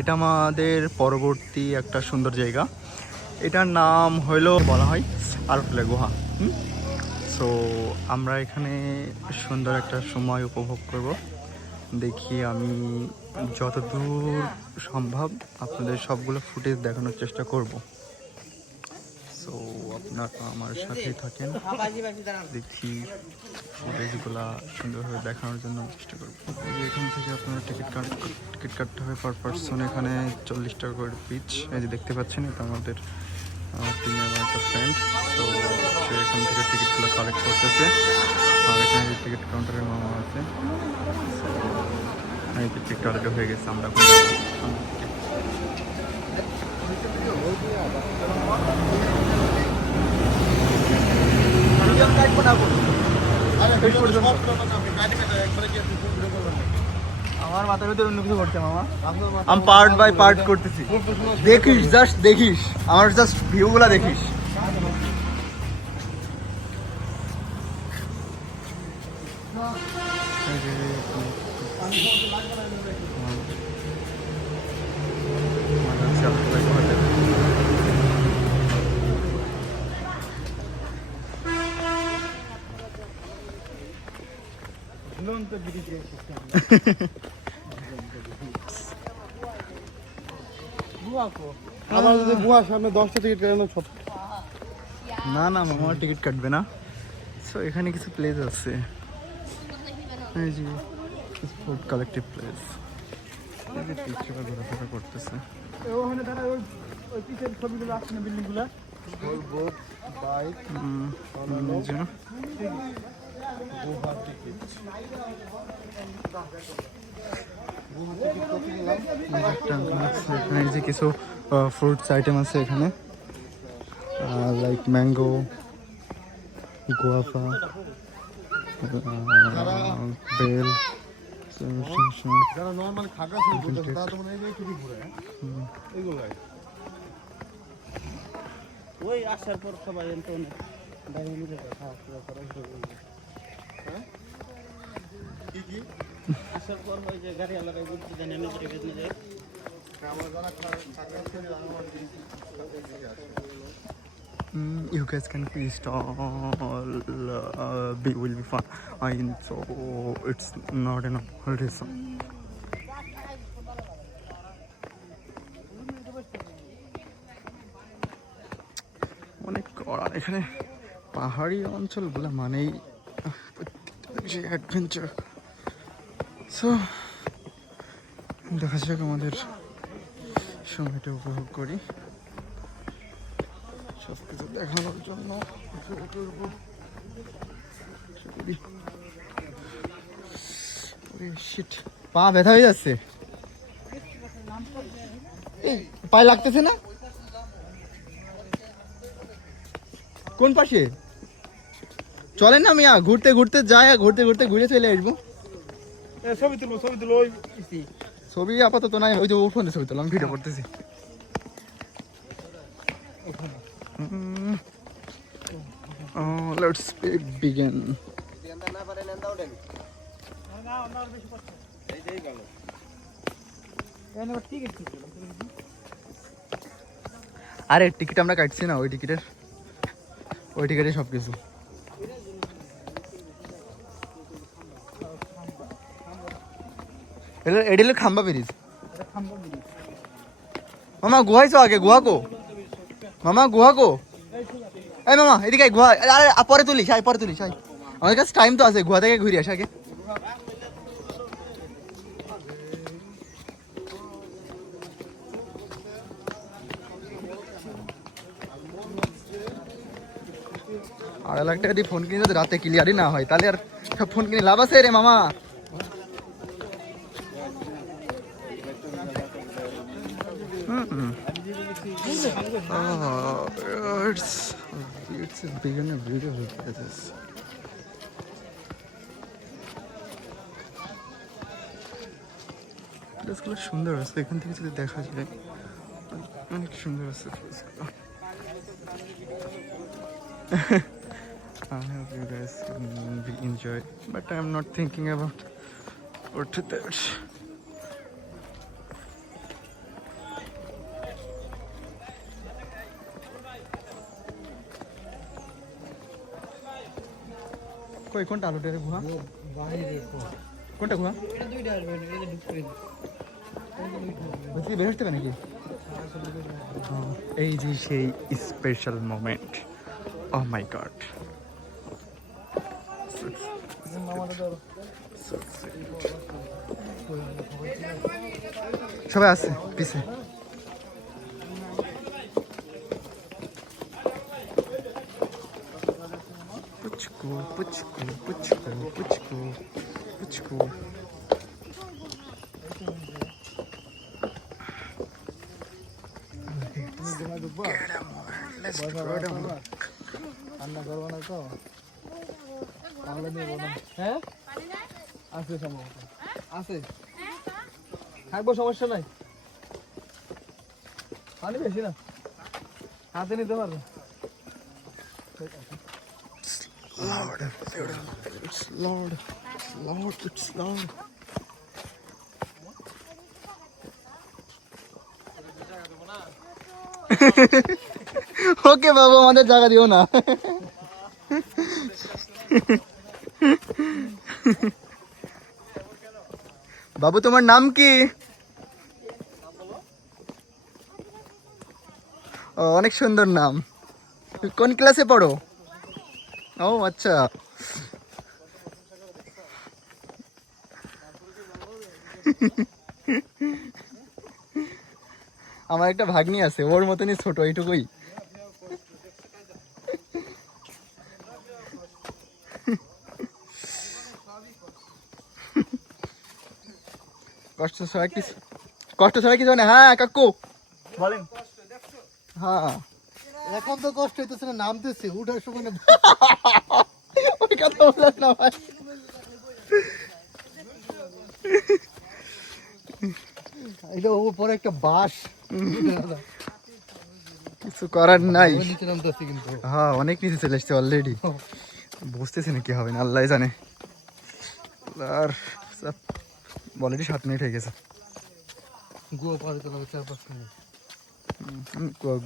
এটা আমাদের পরবর্তী একটা সুন্দর জায়গা। এটার নাম হইল বলা হয় আরফলে গুহা। সো আমরা এখানে সুন্দর একটা সময় উপভোগ করব। দেখি আমি যতদূর সম্ভব আপনাদের সবগুলো ফুটেজ দেখানোর চেষ্টা করব। সো আপনারা আমার সাথেই থাকেন, দেখি ফুটেজগুলা সুন্দরভাবে দেখানোর জন্য চেষ্টা করব। এখান থেকে আপনারা টিকিট কাটতে হবে পার পার্সন। এখানে 40 টাকা করে পিচ। এই যে দেখতে পাচ্ছেন, এটা আমাদের টিমের একটা ফ্রেন্ড। তো সে এখান থেকে টিকিটগুলো কালেক্ট করতেছে। আর এখানে যে টিকিট কাউন্টারের মামা আছে, এই যে টিকিট অলরেডি হয়ে গেছে। আমরা এখন আমার মাথার ভিতরে অন্য কিছু করছে মামা। আমি পার্ট বাই পার্ট করতেছি, দেখিস, জাস্ট দেখিস, আমার জাস্ট ভিউগুলা দেখিস। আমার যদি গুহার সামনে 10টা টিকিট কাটানো সব না না মামা টিকিট কাটবে না। সো এখানে কিছু প্লেস আছে, এই যে ফুড কালেক্টিভ প্লেস। এই যে টিচাররা ঘোরাফেরা করতেছে। ওখানে দাঁড়া, ওই পিছের ছবিগুলো আসছে না, বিল্ডিংগুলো বোট বাইক গুহার টিকিট এখানে যে কিছু ফ্রুটস আইটেম আছে এখানে, লাইক ম্যাঙ্গো, গুয়াভা, বেল। যারা নর্মাল খাগড়া শুরু করতেছে তারা তো মনে হয় টিকিট ঘুরে এইগুলাই। ওই আসার পর সবাই এত দাঁড়িয়ে মিলে খাওয়া করা শুরু করবে। হ্যাঁ কি কি আসার পর ওই যে গাড়ি লাগাই বলতে জানি আমি করে বেদনে যাই। আমার যারা খাগড়া ছেড়ে আমার you guys can please stall, will be fine. So it's not enough reason. অনেক কড়া এখানে পাহাড়ি অঞ্চলগুলো মানেই অ্যাডভেঞ্চার। সো দেখা যাক, আমাদের সময়টা উপভোগ করি সব কিছু দেখানোর জন্য। পা ব্যথা হয়ে যাচ্ছে, পায়ে লাগতেছে না? কোন পাশে চলেন না মিয়া, ঘুরতে ঘুরতে যায়, ঘুরতে ঘুরতে ঘুরে চলে আসবো। ছবি তুলবো ওই ছবি আপাতত নাই, ওই যে ফোনে ছবি তুললাম, ভিডিও করতেছি। Let's begin. আরে টিকিট আমরা কাটছি না, ওই টিকিটে সব কিছু। এটা খাম্বা ব্রিজ। মামা গুহাইছো আগে, গুহা কো মামা, গুহা কো? এই মামা এদিকে গুহা, আরে পরে তুলিস, পরে তুলিস। আমাদের কাছে টাইম তো আছে, গুহা থেকে ঘুরে আসে আগে। আর একটা যদি ফোন কিনে যদি রাতে ক্লিয়ারই না হয়, তাহলে আর সব ফোন কিনে লাভ আছে রে মামা। It's a beginner video look at this. প্লেসগুলো সুন্দর আছে, এখান থেকে যদি দেখা যায় অনেক সুন্দর আছে প্লেসগুলো। I hope you guys will enjoy, but I'm not thinking about what to do. কই কোনটা আলুটার গুহা? কোনটা গুহা? বলছি বের হতে হবে নাকি? এই যে সেই স্পেশাল মোমেন্ট, ও মাই গড। সবাই আছে পিছে। পুচকু পুচকু পুচকু পুচকু পুচকু। রান্না করবো না তো তাহলে নেবো না। হ্যাঁ আছে সম্ভবত আছে, থাকবো সমস্যা নাই। পানি বেশি না, হাতে নিতে পারবো। Lord, it's Lord, Lord, it's Lord. ওকে বাবু, আমাদের জায়গা দিও না। বাবু তোমার নাম কি? ও, অনেক সুন্দর নাম। কোন ক্লাসে পড়ো? ও আচ্ছা। আমার একটা ভাগ্নি আছে, ওর মতনই ছোট, এইটুকুই। কষ্ট সবাই কি জানে? হ্যাঁ কাকু বলেন। হ্যাঁ এখন তো কষ্ট হইতেছে না, নামতেছে উঠার সময় না। ওই কথা বলেন না ভাই। এটা উপরে একটা বাঁশ, কিছু করার নাই। নিচে নামতেছে কিন্তু। হ্যাঁ অনেক নিচে চলে এসছে অলরেডি। বুঝতেছি না কি হবে না, আল্লাহ জানে। আর অলরেডি 7 মিনিট হয়ে গেছে। গুয়া পারে তো লাগে 4-5 মিনিট।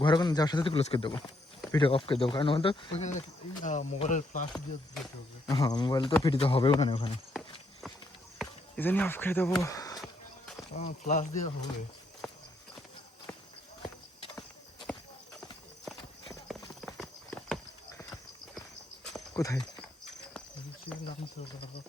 ঘরে কোন যাওয়ার সাথে ক্লোজ করে দেবো, ভিডিও অফ করে দেবো, কারণ ওখানে তো মোবাইলের ফ্লাশ দিয়ে দিতে হবে। হ্যাঁ মোবাইল তো ভিডিও তো হবেও না ওখানে, এই জন্য অফ করে দেবো। ফ্লাশ দিয়ে হবে। কোথায়? নামতে হবে।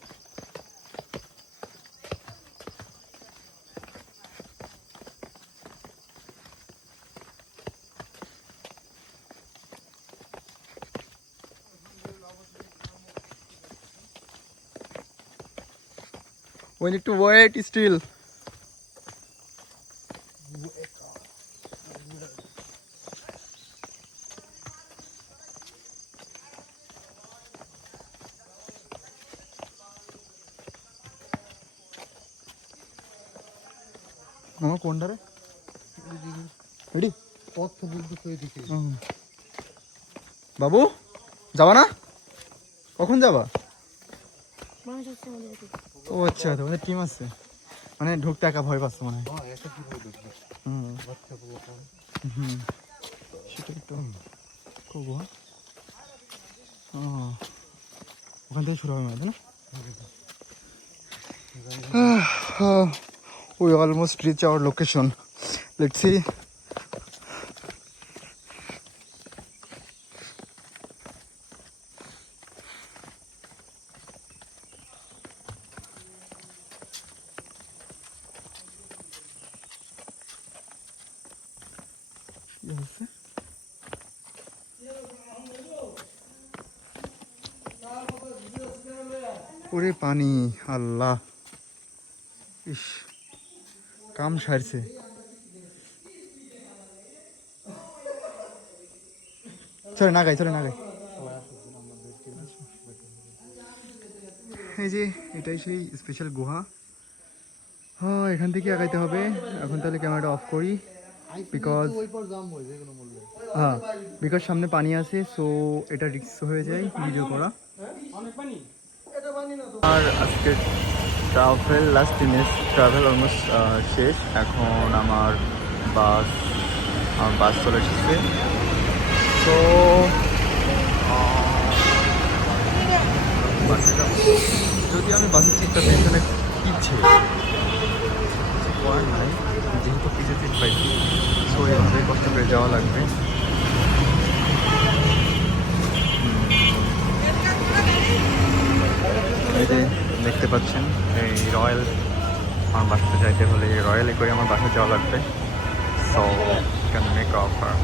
We need to wait still. মামা কোনটা রে? রেডি? পথ তো বলতে এদিকে। বাবু যাবা না? কখন যাবা? ও আচ্ছা, তোমাদের টিম আছে, মানে ঢুকতে একা ভয় পাচ্ছে মনে হয়। হ্যাঁ এটা কি হবে দেখবে। বাচ্চা বলো কোন। সেটা একটু করবো। ওখান থেকে শুরু হবে না, তাই না? We almost reach our location. Let's see. ওরে পানি, আল্লাহ, ইস কাম সারছে। চলে না গাই, চলে না গাই। এই যে এটাই সেই স্পেশাল গুহা। হ্যাঁ এখান থেকে আগাইতে হবে। এখন তাহলে ক্যামেরাটা অফ করি, বিকজ হ্যাঁ বিকজ সামনে পানি আছে, সো এটা রিস্ক হয়ে যায় ভিডিও করা। আর আজকে travel last 3 minute travel almost শেষ। এখন আমার বাস চলে এসেছে। তো হচ্ছে করার নাই, যেহেতু পিছে সিট পাইছি, সো এভাবে কষ্ট করে যাওয়া লাগবে। এই যে দেখতে পাচ্ছেন এই রয়্যাল, আমার বাসাতে যাইতে হলে রয়্যালে করে আমার বাসায় যাওয়া লাগবে। So can make offer.